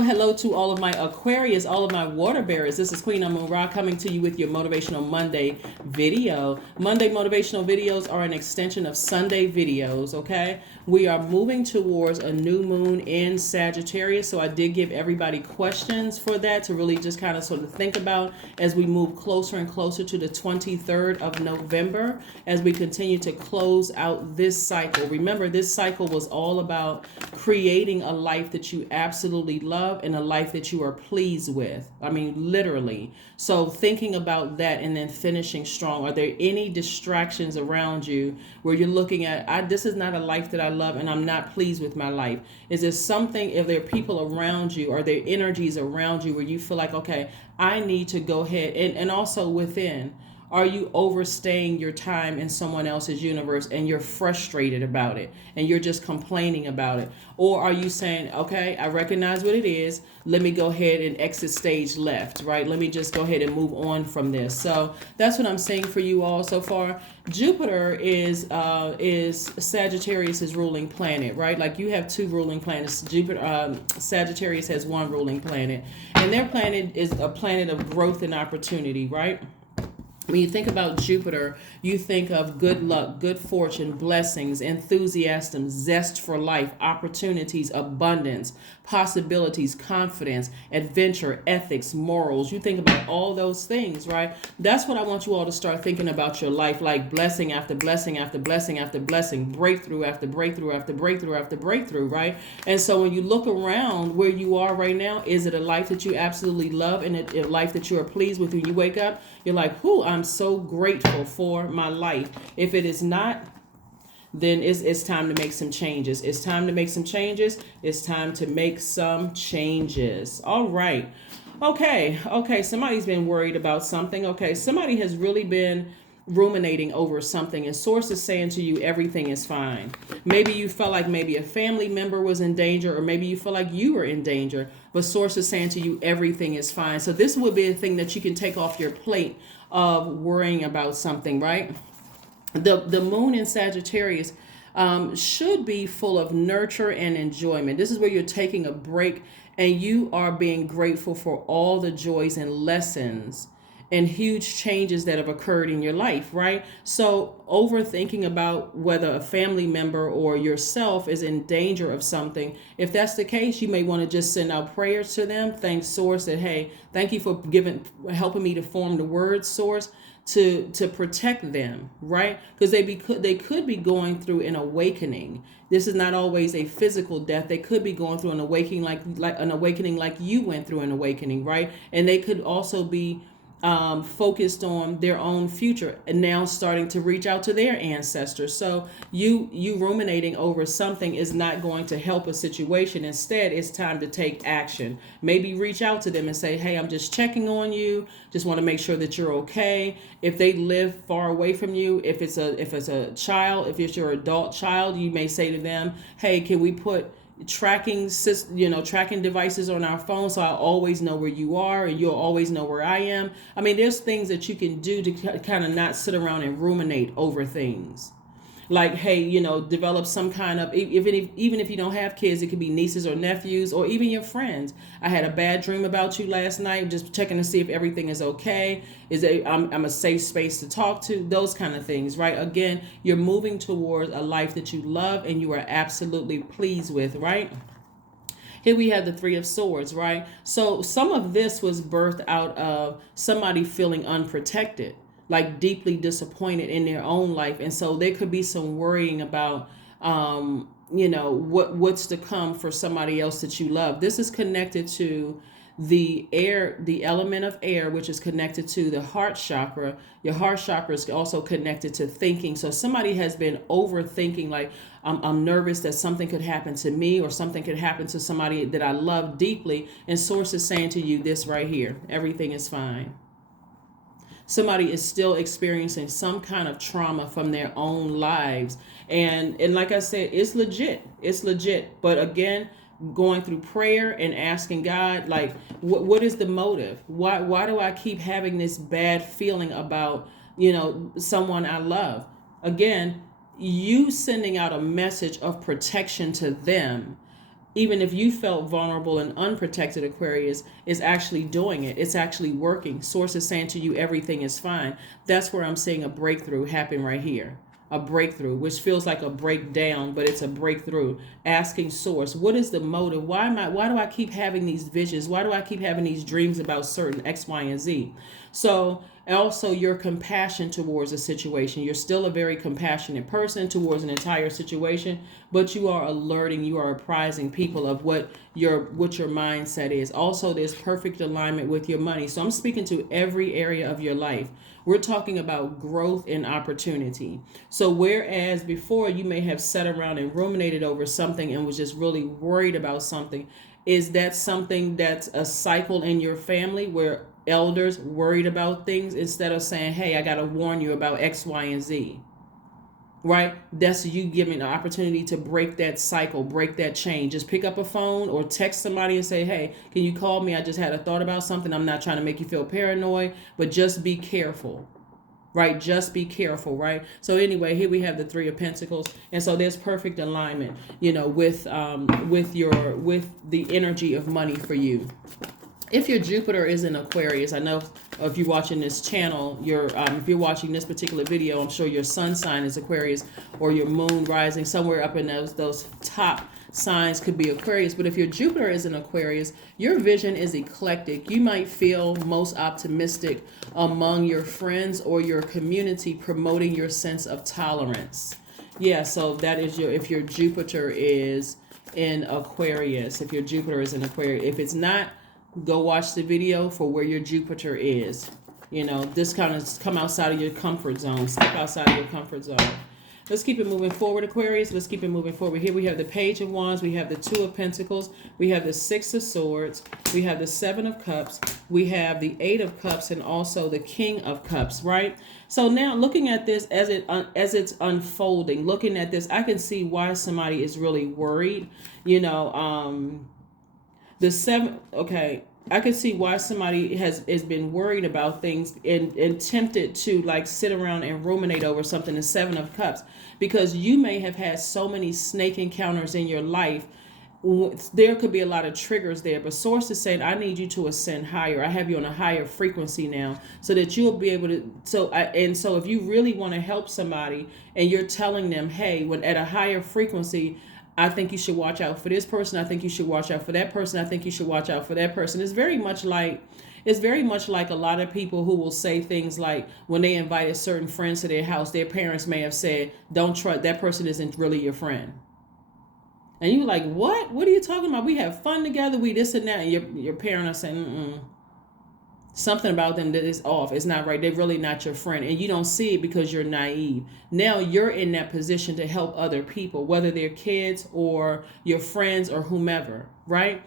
Hello to all of my Aquarius, all of my water bearers. This is Queen Amun-Ra coming to you with your Motivational Monday video. Monday motivational videos are an extension of Sunday videos, okay? We are moving towards a new moon in Sagittarius, so I did give everybody questions for that to really just kind of sort of think about as we move closer and closer to the 23rd of November, as we continue to close out this cycle. Remember, this cycle was all about creating a life that you absolutely love and a life that you are pleased with. I mean, literally. So thinking about that and then finishing strong. Are there any distractions around you where you're looking at, this is not a life that I love and I'm not pleased with my life? Is there something, if there are people around you, are there energies around you where you feel like, okay, I need to go ahead, and also within, are you overstaying your time in someone else's universe and you're frustrated about it and you're just complaining about it? Or are you saying, okay, I recognize what it is. Let me go ahead and exit stage left, right? Let me just go ahead and move on from this. So that's what I'm saying for you all so far. Jupiter is Sagittarius's ruling planet, right? Like you have two ruling planets. Jupiter, Sagittarius has one ruling planet, and their planet is a planet of growth and opportunity, right? When you think about Jupiter, you think of good luck, good fortune, blessings, enthusiasm, zest for life, opportunities, abundance, possibilities, confidence, adventure, ethics, morals. You think about all those things, right? That's what I want you all to start thinking about your life, like blessing after blessing after blessing after blessing, breakthrough after breakthrough after breakthrough after breakthrough, right? And so when you look around where you are right now, is it a life that you absolutely love and a life that you are pleased with? When you wake up, you're like, I'm so grateful for my life. If it is not, then it's time to make some changes. It's time to make some changes. It's time to make some changes. All right. Okay. Somebody's been worried about something. Okay. Somebody has really been ruminating over something, and source is saying to you everything is fine. Maybe you felt like maybe a family member was in danger, or maybe you feel like you were in danger, but source is saying to you everything is fine. So this would be a thing that you can take off your plate of worrying about something, right? The moon in Sagittarius should be full of nurture and enjoyment. This is where you're taking a break and you are being grateful for all the joys and lessons and huge changes that have occurred in your life, right? So overthinking about whether a family member or yourself is in danger of something, if that's the case, you may want to just send out prayers to them. Thank source that, hey, thank you for helping me to form the word, source, to protect them, right? Because they could be going through an awakening. This is not always a physical death. They could be going through an awakening like you went through an awakening, right? And they could also be focused on their own future and now starting to reach out to their ancestors. So you ruminating over something is not going to help a situation. Instead, it's time to take action. Maybe reach out to them and say, hey, I'm just checking on you. Just want to make sure that you're okay. If they live far away from you, if it's a child, if it's your adult child, you may say to them, hey, can we put tracking devices on our phone so I always know where you are and you'll always know where I am. I mean, there's things that you can do to kind of not sit around and ruminate over things. Like, hey, develop some kind of, even if you don't have kids, it could be nieces or nephews or even your friends. I had a bad dream about you last night, just checking to see if everything is okay. I'm a safe space to talk to, those kind of things, right? Again, you're moving towards a life that you love and you are absolutely pleased with, right? Here we have the Three of Swords, right? So some of this was birthed out of somebody feeling unprotected, like deeply disappointed in their own life. And so there could be some worrying about, what's to come for somebody else that you love. This is connected to the air, the element of air, which is connected to the heart chakra. Your heart chakra is also connected to thinking. So somebody has been overthinking, like, I'm nervous that something could happen to me or something could happen to somebody that I love deeply. And source is saying to you this right here, everything is fine. Somebody is still experiencing some kind of trauma from their own lives. And like I said, it's legit. But again, going through prayer and asking God, like, what is the motive? Why do I keep having this bad feeling about, someone I love? Again, you sending out a message of protection to them even if you felt vulnerable and unprotected, Aquarius is actually doing it. It's actually working. Source is saying to you, everything is fine. That's where I'm seeing a breakthrough happen right here. A breakthrough, which feels like a breakdown, but it's a breakthrough. Asking source, what is the motive? Why do I keep having these visions? Why do I keep having these dreams about certain X, Y, and Z? So also your compassion towards a situation. You're still a very compassionate person towards an entire situation, but you are alerting, you are apprising people of what your mindset is. Also, there's perfect alignment with your money. So I'm speaking to every area of your life. We're talking about growth and opportunity. So whereas before you may have sat around and ruminated over something and was just really worried about something, is that something that's a cycle in your family where elders worried about things instead of saying, hey, I got to warn you about X, Y, and Z? Right? That's you giving an opportunity to break that cycle, break that chain. Just pick up a phone or text somebody and say, hey, can you call me? I just had a thought about something. I'm not trying to make you feel paranoid, but just be careful. Right? Just be careful, right? So anyway, here we have the Three of Pentacles. And so there's perfect alignment, with the energy of money for you. If your Jupiter is in Aquarius, I know if you're watching this channel, if you're watching this particular video, I'm sure your sun sign is Aquarius, or your moon rising somewhere up in those top signs could be Aquarius. But if your Jupiter is in Aquarius, your vision is eclectic. You might feel most optimistic among your friends or your community, promoting your sense of tolerance. Yeah, so that is if your Jupiter is in Aquarius. If your Jupiter is in Aquarius. If it's not, go watch the video for where your Jupiter is. This kind of come outside of your comfort zone. Step outside of your comfort zone. Let's keep it moving forward, Aquarius. Let's keep it moving forward. Here we have the Page of Wands. We have the Two of Pentacles. We have the Six of Swords. We have the Seven of Cups. We have the Eight of Cups and also the King of Cups, right? So now looking at this as it's unfolding, looking at this, I can see why somebody is really worried. The seven, okay, I can see why somebody has been worried about things and tempted to sit around and ruminate over something. The Seven of Cups, because you may have had so many snake encounters in your life. There could be a lot of triggers there, but Source is saying, I need you to ascend higher. I have you on a higher frequency now so that you'll be able to. So if you really want to help somebody and you're telling them, hey, when at a higher frequency, I think you should watch out for this person. I think you should watch out for that person. I think you should watch out for that person. It's very much like a lot of people who will say things like when they invited certain friends to their house, their parents may have said, don't trust, that person isn't really your friend. And you're like, what? What are you talking about? We have fun together. We this and that. And your parent are saying, something about them that is off. It's not right. They're really not your friend. And you don't see it because you're naive. Now you're in that position to help other people, whether they're kids or your friends or whomever, right?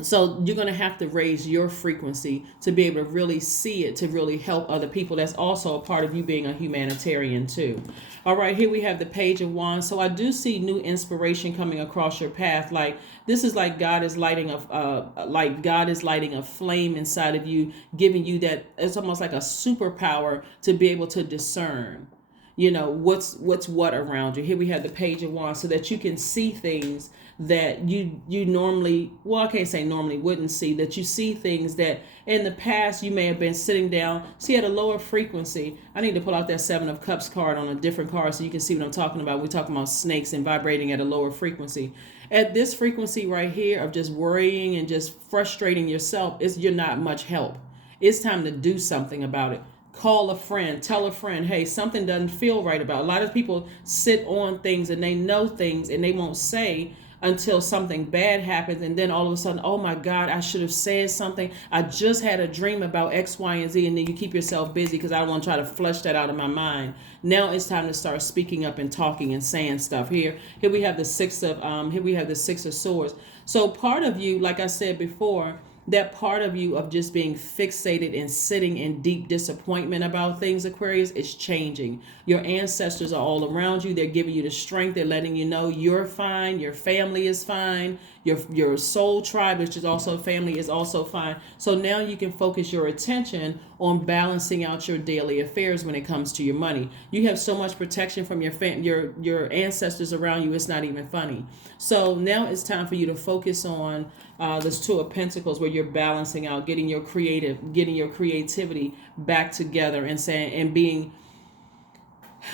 So you're going to have to raise your frequency to be able to really see it, to really help other people. That's also a part of you being a humanitarian too. All right, here we have the Page of Wands. So I do see new inspiration coming across your path. This is like God is lighting a flame inside of you, giving you that. It's almost like a superpower to be able to discern, what's what around you. Here we have the Page of Wands so that you can see things that you normally, well, I can't say normally wouldn't see, that you see things that in the past you may have been sitting down, see at a lower frequency. I need to pull out that Seven of Cups card on a different card so you can see what I'm talking about. We're talking about snakes and vibrating at a lower frequency. At this frequency right here of just worrying and just frustrating yourself, you're not much help. It's time to do something about it. Call a friend, tell a friend, hey, something doesn't feel right about it. A lot of people sit on things and they know things and they won't say until something bad happens, and then all of a sudden, oh my God, I should have said something. I just had a dream about X, Y, and Z, and then you keep yourself busy because I don't want to try to flush that out of my mind. Now it's time to start speaking up and talking and saying stuff. Here we have the Six of Swords. So part of you, like I said before, that part of you of just being fixated and sitting in deep disappointment about things, Aquarius, is changing. Your ancestors are all around you. They're giving you the strength. They're letting you know you're fine. Your family is fine. Your soul tribe, which is also family, is also fine. So now you can focus your attention on balancing out your daily affairs when it comes to your money. You have so much protection from your ancestors around you, it's not even funny. So now it's time for you to focus on this Two of Pentacles, where you're balancing out, getting your creativity back together, and saying and being.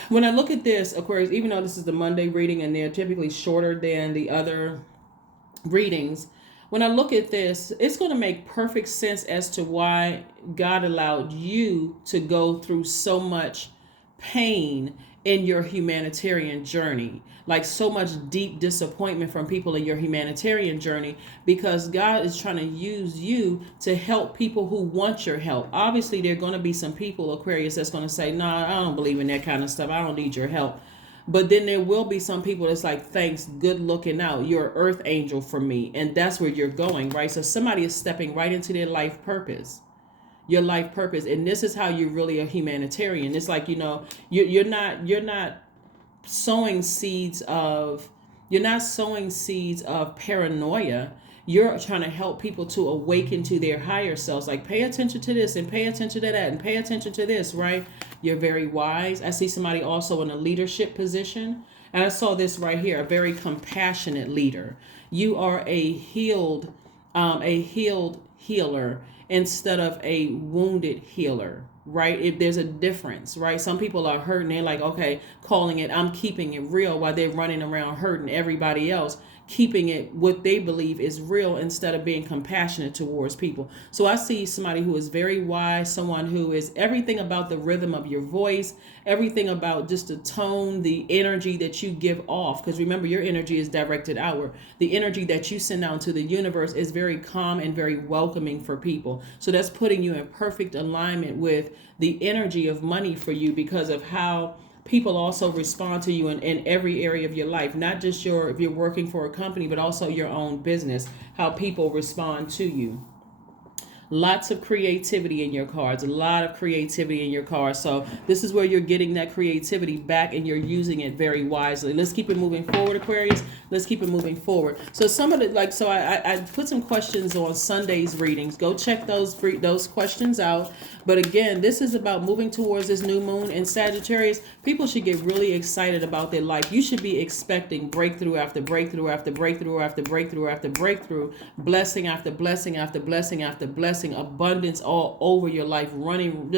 When I look at this, Aquarius, even though this is the Monday reading and they're typically shorter than the other readings, when I look at this, it's going to make perfect sense as to why God allowed you to go through so much pain in your humanitarian journey, like so much deep disappointment from people in your humanitarian journey, because God is trying to use you to help people who want your help. Obviously, there are going to be some people, Aquarius, that's going to say, nah, I don't believe in that kind of stuff. I don't need your help. But then there will be some people that's like, thanks, good looking out. You're an earth angel for me. And that's where you're going, right? So somebody is stepping right into their life purpose. Your life purpose. And this is how you're really a humanitarian. It's like, you're not sowing seeds of paranoia. You're trying to help people to awaken to their higher selves. Like, pay attention to this and pay attention to that and pay attention to this, right? You're very wise. I see somebody also in a leadership position. And I saw this right here, a very compassionate leader. You are a healed healer instead of a wounded healer, right? If there's a difference, right? Some people are hurting. They're like, okay, calling it, I'm keeping it real, while they're running around hurting everybody else, keeping it what they believe is real instead of being compassionate towards people. So I see somebody who is very wise, someone who is everything about the rhythm of your voice, everything about just the tone, the energy that you give off. Because remember, your energy is directed outward. The energy that you send out to the universe is very calm and very welcoming for people. So that's putting you in perfect alignment with the energy of money for you, because of how people also respond to you in every area of your life, not just if you're working for a company, but also your own business, how people respond to you. Lots of creativity in your cards, a lot of creativity in your cards. So this is where you're getting that creativity back and you're using it very wisely. Let's keep it moving forward, Aquarius. Let's keep it moving forward. So some of the, I put some questions on Sunday's readings. Go check those questions out. But again, this is about moving towards this new moon in Sagittarius. People should get really excited about their life. You should be expecting breakthrough after breakthrough after breakthrough after breakthrough after breakthrough, blessing after blessing after blessing after blessing, abundance all over your life, running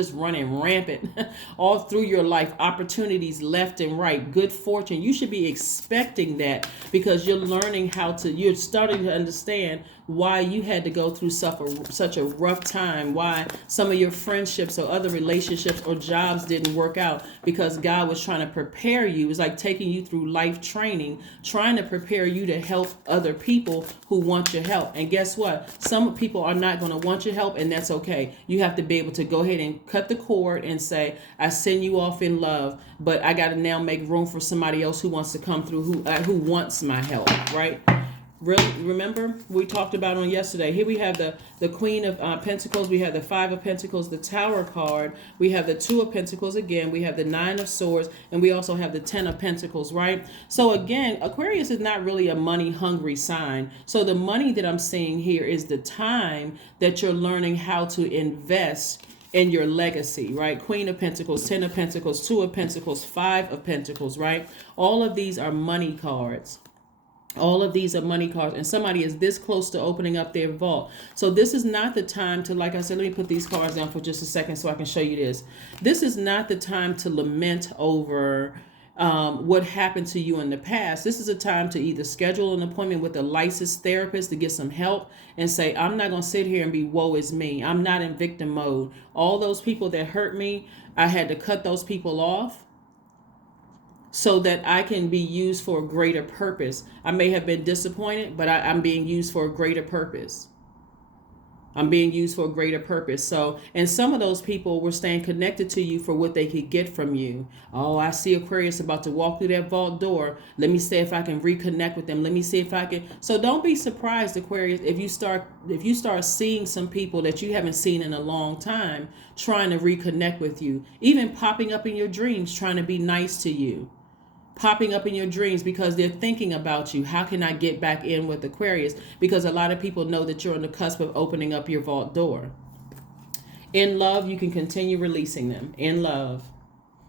rampant all through your life, opportunities left and right, good fortune. You should be expecting that, because you're you're starting to understand why you had to go through such a rough time, why some of your friendships or other relationships or jobs didn't work out, because God was trying to prepare you. It was like taking you through life training, trying to prepare you to help other people who want your help. And guess what? Some people are not going to want your help, and that's okay. You have to be able to go ahead and cut the cord and say, I send you off in love, but I got to now make room for somebody else who wants to come through, who wants my help, right? Really, remember we talked about on yesterday. Here we have the Queen of Pentacles. We have the Five of Pentacles, the Tower card. We have the Two of Pentacles again. We have the Nine of Swords, and we also have the Ten of Pentacles, right? So again, Aquarius is not really a money hungry sign. So the money that I'm seeing here is the time that you're learning how to invest in your legacy, right? Queen of Pentacles, Ten of Pentacles, Two of Pentacles, Five of Pentacles, right? All of these are money cards. All of these are money cards, and somebody is this close to opening up their vault. So this is not the time to, like I said, let me put these cards down for just a second so I can show you this. This is not the time to lament over what happened to you in the past. This is a time to either schedule an appointment with a licensed therapist to get some help and say, I'm not going to sit here and be woe is me. I'm not in victim mode. All those people that hurt me, I had to cut those people off so that I can be used for a greater purpose. I may have been disappointed, but I'm being used for a greater purpose. I'm being used for a greater purpose. So, and some of those people were staying connected to you for what they could get from you. Oh, I see Aquarius about to walk through that vault door. Let me see if I can reconnect with them. Let me see if I can. So don't be surprised, Aquarius, if you start seeing some people that you haven't seen in a long time trying to reconnect with you, even popping up in your dreams, trying to be nice to you. popping up in your dreams because they're thinking about you. How can I get back in with Aquarius? Because a lot of people know that you're on the cusp of opening up your vault door. In love, you can continue releasing them. In love.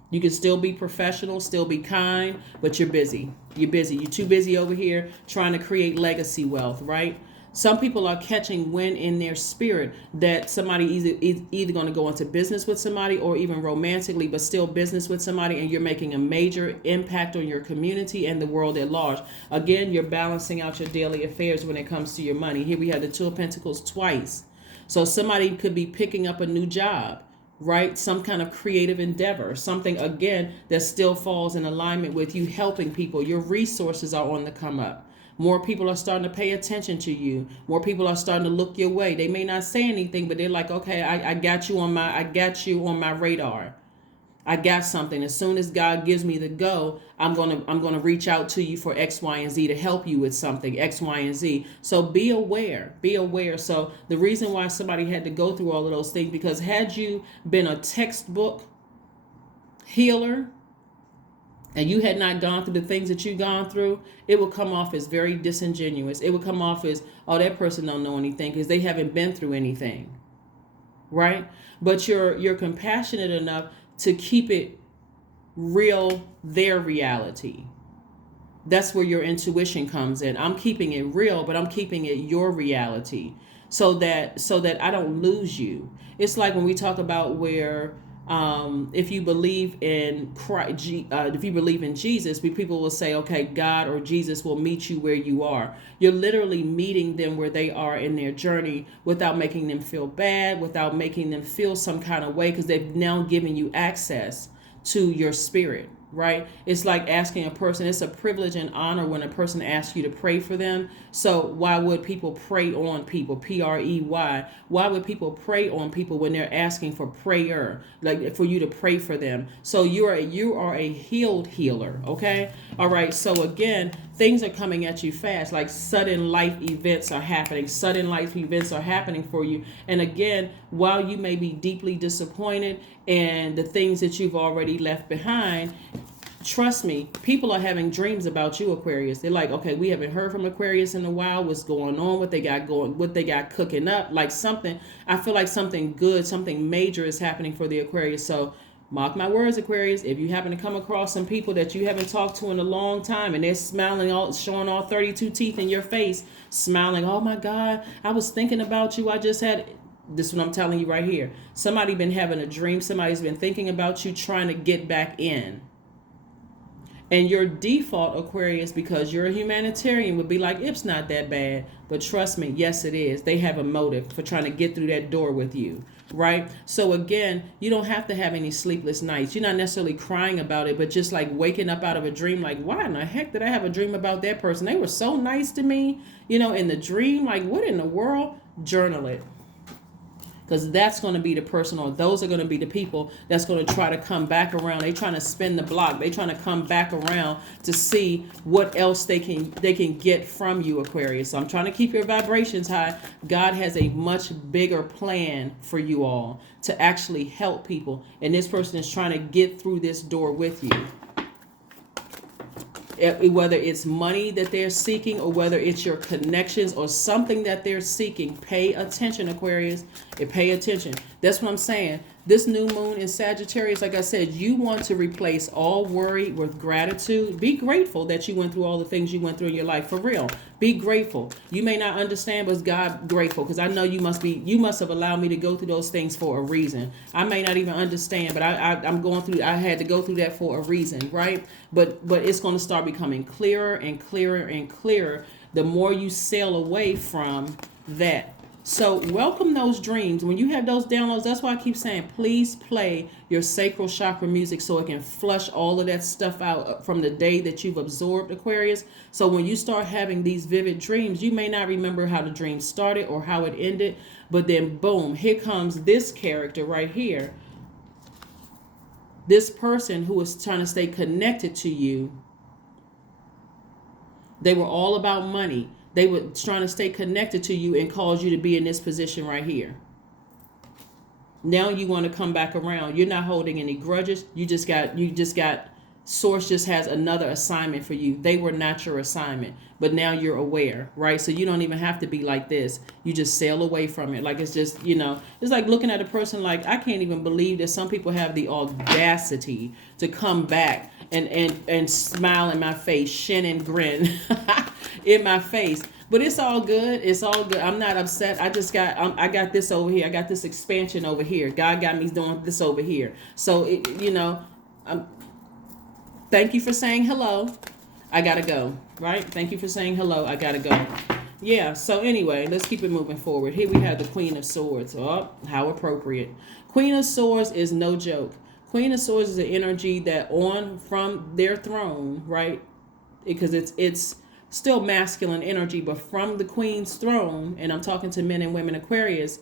You can still be professional, still be kind, but you're busy. You're busy. You're too busy over here trying to create legacy wealth, right? Some people are catching wind in their spirit that somebody is either going to go into business with somebody or even romantically, but still business with somebody, and you're making a major impact on your community and the world at large. Again, you're balancing out your daily affairs when it comes to your money. Here we have the Two of Pentacles twice. So somebody could be picking up a new job, right? Some kind of creative endeavor, something, again, that still falls in alignment with you helping people. Your resources are on the come up. More people are starting to pay attention to you. More people are starting to look your way. They may not say anything, but they're like, okay, I got you on my radar. I got something. As soon as God gives me the go, I'm gonna reach out to you for X, Y, and Z to help you with something, X, Y, and Z. So be aware. Be aware. So the reason why somebody had to go through all of those things, because had you been a textbook healer and you had not gone through the things that you've gone through, it would come off as very disingenuous. It would come off as, oh, that person don't know anything because they haven't been through anything, right? But you're compassionate enough to keep it real, their reality. That's where your intuition comes in. I'm keeping it real, but I'm keeping it your reality so that I don't lose you. It's like when we talk about where if you believe in Christ, if you believe in Jesus, people will say, okay, God or Jesus will meet you where you are. You're literally meeting them where they are in their journey without making them feel bad, without making them feel some kind of way, because they've now given you access to your spirit. Right? It's like asking a person, it's a privilege and honor when a person asks you to pray for them. So why would people prey on people? Prey. Why would people prey on people when they're asking for prayer, like for you to pray for them? So you are a healed healer. Okay. All right. So again, things are coming at you fast, like sudden life events are happening. Sudden life events are happening for you. And again, while you may be deeply disappointed in the things that you've already left behind, trust me, people are having dreams about you, Aquarius. They're like, okay, we haven't heard from Aquarius in a while. What's going on? What they got cooking up? Like something, I feel like something good, something major is happening for the Aquarius. So mark my words, Aquarius, if you happen to come across some people that you haven't talked to in a long time and they're smiling, showing all 32 teeth in your face, smiling, oh my God, I was thinking about you. This is what I'm telling you right here. Somebody been having a dream. Somebody's been thinking about you, trying to get back in. And your default, Aquarius, because you're a humanitarian, would be like, it's not that bad. But trust me, yes, it is. They have a motive for trying to get through that door with you, right? So again, you don't have to have any sleepless nights. You're not necessarily crying about it, but just like waking up out of a dream, like, why in the heck did I have a dream about that person? They were so nice to me, in the dream. Like, what in the world? Journal it. Because that's going to be the person, or those are going to be the people that's going to try to come back around. They're trying to spin the block. They're trying to come back around to see what else they can get from you, Aquarius. So I'm trying to keep your vibrations high. God has a much bigger plan for you all to actually help people. And this person is trying to get through this door with you. Whether it's money that they're seeking or whether it's your connections or something that they're seeking, pay attention, Aquarius, and pay attention. That's what I'm saying. This new moon in Sagittarius, like I said, you want to replace all worry with gratitude. Be grateful that you went through all the things you went through in your life. For real. Be grateful. You may not understand, but God grateful, because I know you must have allowed me to go through those things for a reason. I may not even understand, but I had to go through that for a reason, right? But it's going to start becoming clearer and clearer and clearer the more you sail away from that. So welcome those dreams. When you have those downloads, that's why I keep saying, please play your sacral chakra music so it can flush all of that stuff out from the day that you've absorbed, Aquarius. So when you start having these vivid dreams, you may not remember how the dream started or how it ended, but then boom, here comes this character right here. This person who is trying to stay connected to you. They were all about money. They were trying to stay connected to you and cause you to be in this position right here. Now you want to come back around. You're not holding any grudges. You just got Source just has another assignment for you. They were not your assignment, but now you're aware, right? So you don't even have to be like this. You just sail away from it. Like, it's just, it's like looking at a person like, I can't even believe that some people have the audacity to come back and smile in my face, shin and grin in my face. But it's all good. It's all good. I'm not upset. I got this over here. I got this expansion over here. God got me doing this over here. So, thank you for saying hello. I gotta go, right? Thank you for saying hello. I gotta go. Yeah, so anyway, let's keep it moving forward. Here we have the Queen of Swords. Oh, how appropriate. Queen of Swords is no joke. Queen of Swords is an energy that from their throne, right? Because it's still masculine energy, but from the Queen's throne, and I'm talking to men and women Aquarius,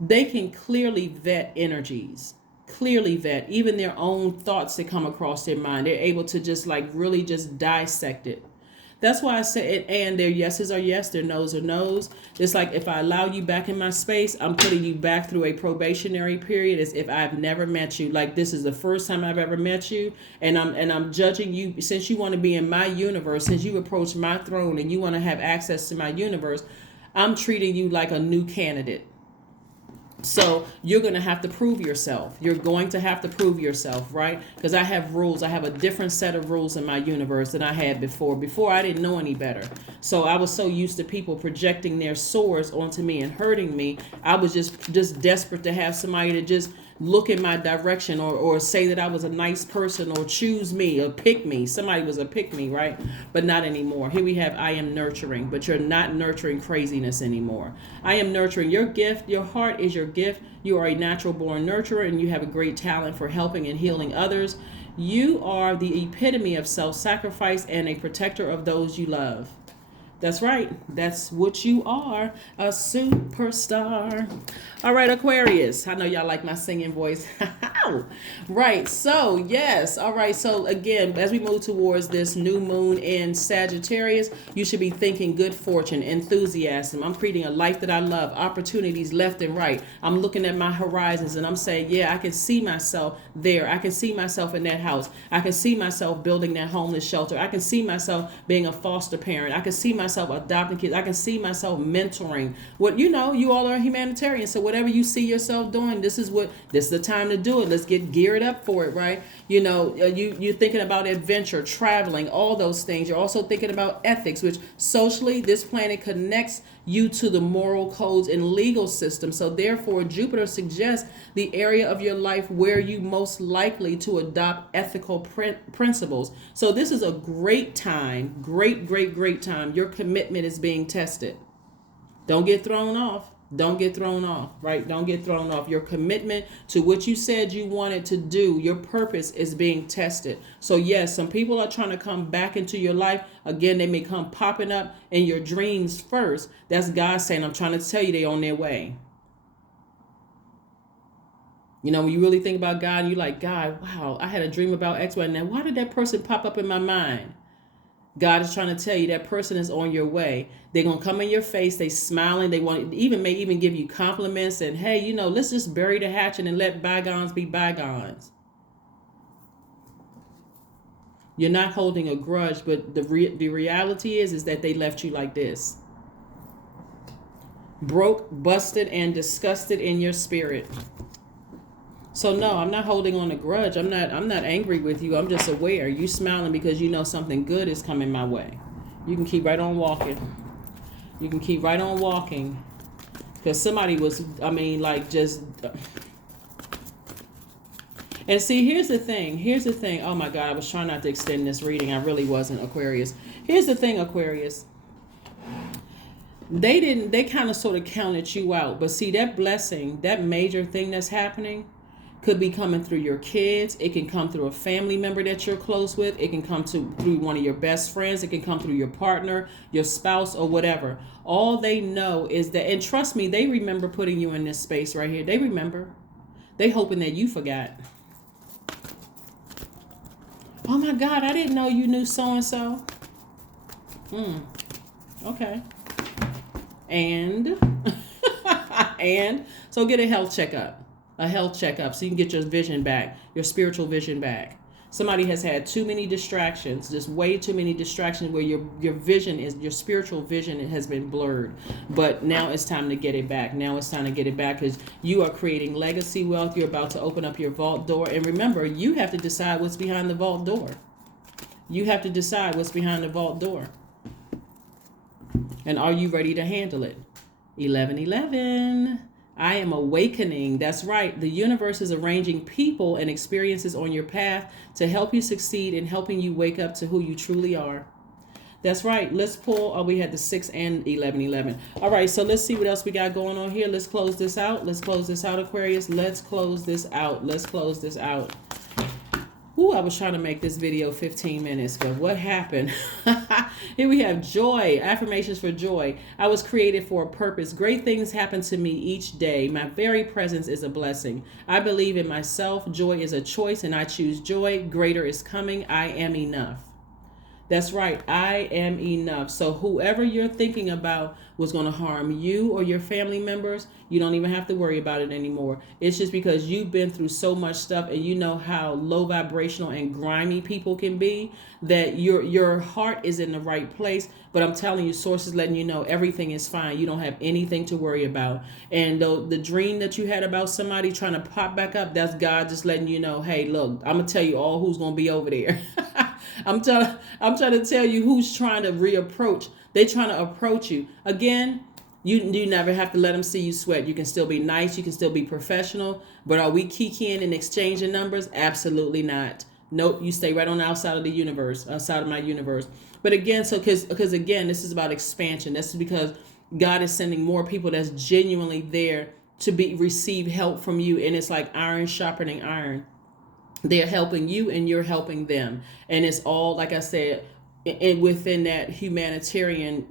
they can clearly vet energies. Clearly vet even their own thoughts that come across their mind. They're able to just like really just dissect it. That's why I said, and their yeses are yes, their no's are no's. It's like, if I allow you back in my space, I'm putting you back through a probationary period as if I've never met you. Like, this is the first time I've ever met you, and I'm judging you. Since you want to be in my universe, since you approached my throne and you want to have access to my universe, I'm treating you like a new candidate. So you're going to have to prove yourself. You're going to have to prove yourself, right? Because I have rules. I have a different set of rules in my universe than I had before. Before, I didn't know any better. So I was so used to people projecting their swords onto me and hurting me. I was just desperate to have somebody to just look in my direction or say that I was a nice person or choose me or pick me. Somebody was a pick me, right? But not anymore. Here we have, I am nurturing, but you're not nurturing craziness anymore. I am nurturing your gift. Your heart is your gift. You are a natural born nurturer, and you have a great talent for helping and healing others. You are the epitome of self-sacrifice and a protector of those you love. That's right. That's what you are, a superstar. All right, Aquarius. I know y'all like my singing voice. Right. So, yes. All right. So, again, as we move towards this new moon in Sagittarius, you should be thinking good fortune, enthusiasm. I'm creating a life that I love, opportunities left and right. I'm looking at my horizons and I'm saying, yeah, I can see myself there. I can see myself in that house. I can see myself building that homeless shelter. I can see myself being a foster parent. I can see myself adopting kids. I can see myself mentoring. You all are humanitarians. So whatever you see yourself doing, this is the time to do it. Let's get geared up for it, right? You're thinking about adventure, traveling, all those things. You're also thinking about ethics, which socially, this planet connects you to the moral codes and legal system. So therefore, Jupiter suggests the area of your life where you most likely to adopt ethical principles. So this is a great time, great time. Your commitment is being tested. Don't get thrown off. Don't get thrown off, right? Don't get thrown off. Your commitment to what you said you wanted to do, your purpose is being tested. So yes, some people are trying to come back into your life. Again, they may come popping up in your dreams first. That's God saying, I'm trying to tell you they're on their way. When you really think about God, and you're like, God, wow, I had a dream about X, Y, and now why did that person pop up in my mind? God is trying to tell you that person is on your way. They're going to come in your face. They smiling. They may even give you compliments and, hey, let's just bury the hatchet and let bygones be bygones. You're not holding a grudge, but the reality is that they left you like this. Broke, busted, and disgusted in your spirit. So no, I'm not holding on a grudge. I'm not angry with you. I'm just aware. You smiling because you know something good is coming my way. You can keep right on walking. You can keep right on walking. Because somebody was, just... And see, here's the thing. Oh my God, I was trying not to extend this reading. I really wasn't, Aquarius. Here's the thing, Aquarius. They kind of sort of counted you out. But see, that blessing, that major thing that's happening, could be coming through your kids. It can come through a family member that you're close with. It can come through one of your best friends. It can come through your partner, your spouse, or whatever. All they know is that, and trust me, they remember putting you in this space right here. They remember. They hoping that you forgot. Oh my God, I didn't know you knew so-and-so. Okay. And so get a health checkup. So you can get your vision back, your spiritual vision back. Somebody has had too many distractions, just way too many distractions, where your vision is, your spiritual vision, it has been blurred. But now it's time to get it back. Now it's time to get it back, because you are creating legacy wealth. You're about to open up your vault door. And remember, you have to decide what's behind the vault door. You have to decide what's behind the vault door. And are you ready to handle it? 1111. I am awakening. That's right. The universe is arranging people and experiences on your path to help you succeed in helping you wake up to who you truly are. That's right. Let's pull. Oh, we had the 6 and 1111. All right. So let's see what else we got going on here. Let's close this out. Let's close this out, Aquarius. Let's close this out. Let's close this out. Ooh, I was trying to make this video 15 minutes, but what happened? Here we have joy, affirmations for joy. I was created for a purpose. Great things happen to me each day. My very presence is a blessing. I believe in myself. Joy is a choice, and I choose joy. Greater is coming. I am enough. That's right. I am enough. So whoever you're thinking about was going to harm you or your family members, you don't even have to worry about it anymore. It's just because you've been through so much stuff, and you know how low vibrational and grimy people can be, that your heart is in the right place. But I'm telling you, sources letting you know everything is fine. You don't have anything to worry about. And the dream that you had about somebody trying to pop back up, that's God just letting you know, hey, look, I'm going to tell you all who's going to be over there. I'm trying to tell you who's trying to reapproach. They're trying to approach you. Again, you never have to let them see you sweat. You can still be nice. You can still be professional. But are we kikiing and exchanging numbers? Absolutely not. Nope. You stay right on the outside of the universe, outside of my universe. But again, so because again, this is about expansion. This is because God is sending more people that's genuinely there to receive help from you. And it's like iron sharpening iron. They're helping you and you're helping them. And it's all, like I said, within that humanitarian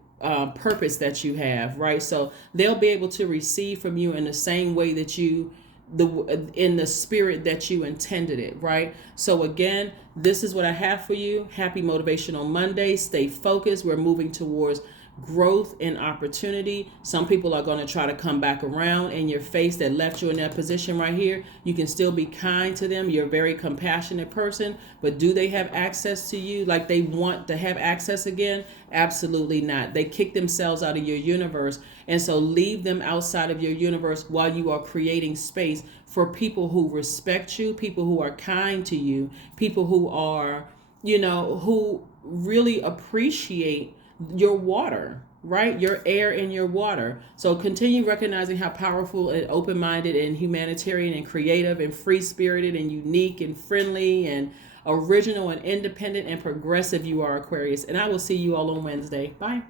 purpose that you have, right? So they'll be able to receive from you in the same way that in the spirit that you intended it, right? So again, this is what I have for you. Happy Motivational Monday. Stay focused. We're moving towards growth and opportunity. Some people are going to try to come back around in your face that left you in that position right here. You can still be kind to them. You're a very compassionate person, but do they have access to you like they want to have access again? Absolutely not. They kick themselves out of your universe. And so leave them outside of your universe while you are creating space for people who respect you, people who are kind to you, people who are, who really appreciate your water, right? Your air and your water. So continue recognizing how powerful and open-minded and humanitarian and creative and free-spirited and unique and friendly and original and independent and progressive you are, Aquarius. And I will see you all on Wednesday. Bye.